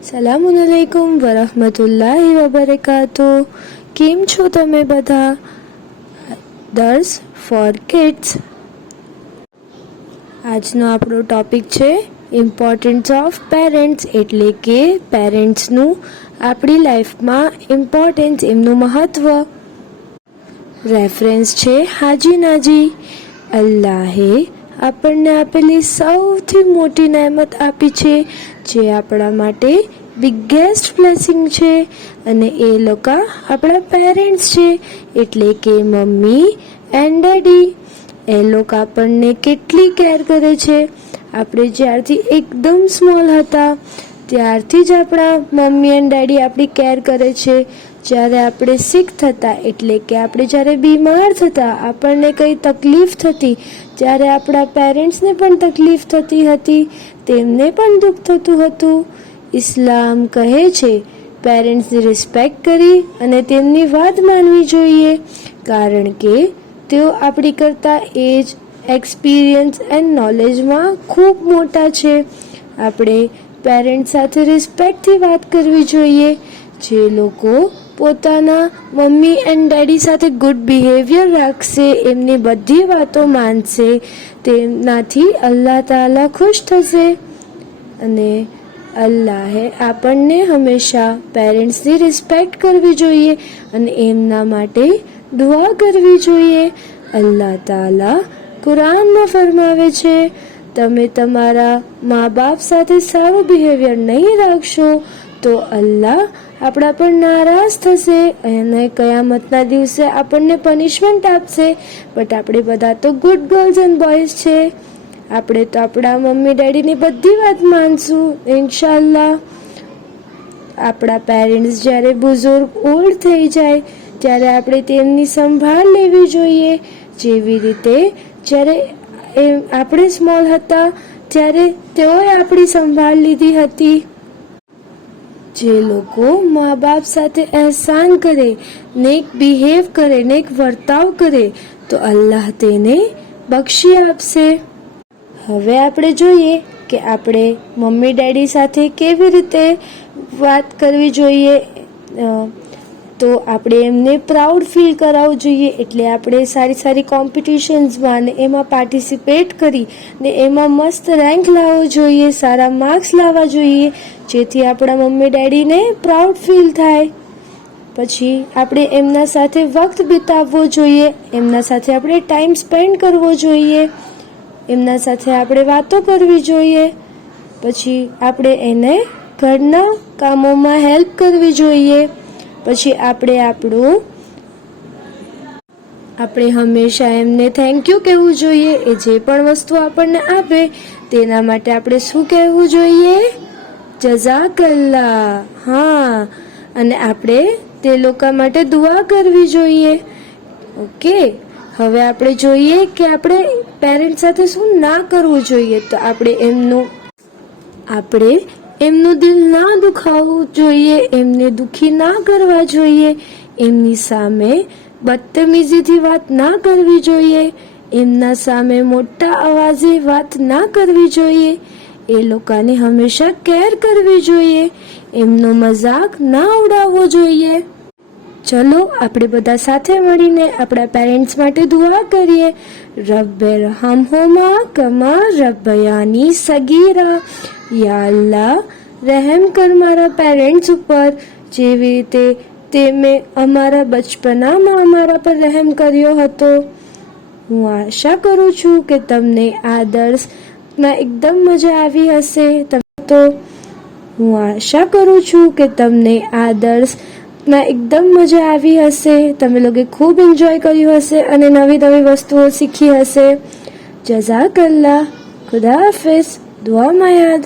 સલામુન અલૈકુમ વરહમતુલ્લાહિ વબરકાતુ. કેમ છો તમે બધા? દર્સ ફોર કિડ્સ. આજનો આપણો ટોપિક છે ઇમ્પોર્ટન્સ ઓફ પેરેન્ટ્સ, એટલે કે પેરેન્ટ્સનું આપણી લાઈફમાં ઇમ્પોર્ટન્સ, એમનું મહત્વ. રેફરન્સ છે હાજી નાજી. અલ્લાહે આપણને આપેલી સૌથી મોટી નહેમત આપી છે, જે આપણા માટે બિગેસ્ટ બ્લેસિંગ છે, અને એ લોકો આપણા પેરેન્ટ્સ છે, એટલે કે મમ્મી એન્ડ ડેડી. એ લોકો આપણને કેટલી કેર કરે છે. આપણે જ્યારથી એકદમ સ્મોલ હતા ત્યારથી જ આપણા મમ્મી એન્ડ ડેડી આપણી કેર કરે છે. જ્યારે આપણે સિક થતા, એટલે કે આપણે જ્યારે બીમાર થતા, આપણને કંઈ તકલીફ થતી, ત્યારે આપણા પેરેન્ટ્સને પણ તકલીફ થતી હતી, તેમને પણ દુઃખ થતું હતું. ઇસ્લામ કહે છે પેરેન્ટ્સની રિસ્પેક્ટ કરી અને તેમની વાત માનવી જોઈએ, કારણ કે તેઓ આપણી કરતાં એજ, એક્સપિરિયન્સ એન્ડ નોલેજમાં ખૂબ મોટા છે. આપણે પેરેન્ટ્સ સાથે રિસ્પેક્ટથી વાત કરવી જોઈએ. જે લોકો પોતાના મમ્મી એન્ડ ડેડી સાથે ગુડ બિહેવિયર રાખશે, એમની બધી વાતો માનશે, તેનાથી અલ્લાહ તાલા ખુશ થશે. અને અલ્લાહે આપણને હંમેશા પેરેન્ટ્સની રિસ્પેક્ટ કરવી જોઈએ અને એમના માટે દુઆ કરવી જોઈએ. અલ્લાહ તાલા કુરાનમાં ફરમાવે છે, તમે તમારા મા બાપ સાથે સારું બિહેવિયર નહીં રાખશો તો અલ્લાહ આપણા પર નારાજ થશે અને કયામતના દિવસે આપણને પનિશમેન્ટ આપશે. બટ આપણે બધા તો ગુડ ગર્લ્સ એન્ડ બોયઝ છે. આપણે તો આપણા મમ્મી ડેડીની બધી વાત માનશું ઇન્શાઅલ્લાહ. આપણા પેરેન્ટ્સ જ્યારે બુઝુર્ગ ઓલ્ડ થઈ જાય ત્યારે આપણે તેમની સંભાળ લેવી જોઈએ. જેવી રીતે જ્યારે આપણે સ્મોલ હતા ત્યારે તેઓએ આપણી સંભાળ લીધી હતી. જે લોકો મા બાપ સાથે એહસાન કરે, નેક બિહેવ કરે, નેક વર્તાવ કરે, તો અલ્લાહ તેને બક્ષી આપશે. હવે આપણે જોઈએ કે આપણે મમ્મી ડેડી સાથે કેવી રીતે વાત કરવી જોઈએ. તો આપણે એમને પ્રાઉડ ફીલ કરાવવું જોઈએ, એટલે આપણે સારી સારી કોમ્પિટિશન્સમાં ને એમાં પાર્ટિસિપેટ કરી ને એમાં મસ્ત રેન્ક લાવવો જોઈએ, સારા માર્ક્સ લાવવા જોઈએ, જેથી આપણા મમ્મી ડેડીને પ્રાઉડ ફીલ થાય. પછી આપણે એમના સાથે વક્ત વિતાવવો જોઈએ, એમના સાથે આપણે ટાઈમ સ્પેન્ડ કરવો જોઈએ, એમના સાથે આપણે વાતો કરવી જોઈએ. પછી આપણે એને ઘરના કામોમાં હેલ્પ કરવી જોઈએ. પછી આપણે હંમેશા એમને થેન્ક યુ કહેવું જોઈએ. એ જે પણ વસ્તુ આપણને આપે તેના માટે આપણે શું કહેવું જોઈએ? જઝાકલ્લા. હા, અને આપણે તે લોકો માટે દુઆ કરવી જોઈએ. ઓકે, હવે આપણે જોઈએ કે આપણે પેરેન્ટ્સ સાથે શું ના કરવું જોઈએ. તો આપણે એમનું દિલ ના દુખાવવું જોઈએ, એમને દુખી ના કરવા જોઈએ, એમની સામે બદતમીજીથી વાત ના કરવી જોઈએ, એમના સામે મોટા અવાજે વાત ના કરવી જોઈએ, એ લોકોને હંમેશા કેર કરવી જોઈએ, એમનો મજાક ના ઉડાવવો જોઈએ. ચલો આપણે બધા સાથે મળીને આપણા પેરેન્ટ્સ માટે દુઆ કરીએ. રબ્બિરહમહુમા કમા રબ્બયાની સગીરા. યા અલ્લાહ, રહેમ કર મારા પેરેન્ટ્સ ઉપર, જેવી રીતે તેમે અમારા બચપનામાં અમારા પર રહેમ કર્યો હતો. હું આશા કરું છું કે તમને આ દર્સમાં એકદમ મજા આવી હશે. તમે લોકો ખૂબ એન્જોય કર્યું હશે અને નવી નવી વસ્તુઓ શીખી હશે. જઝાકલ્લા. ખુદા હાફિઝ. દુઆમાં યાદ.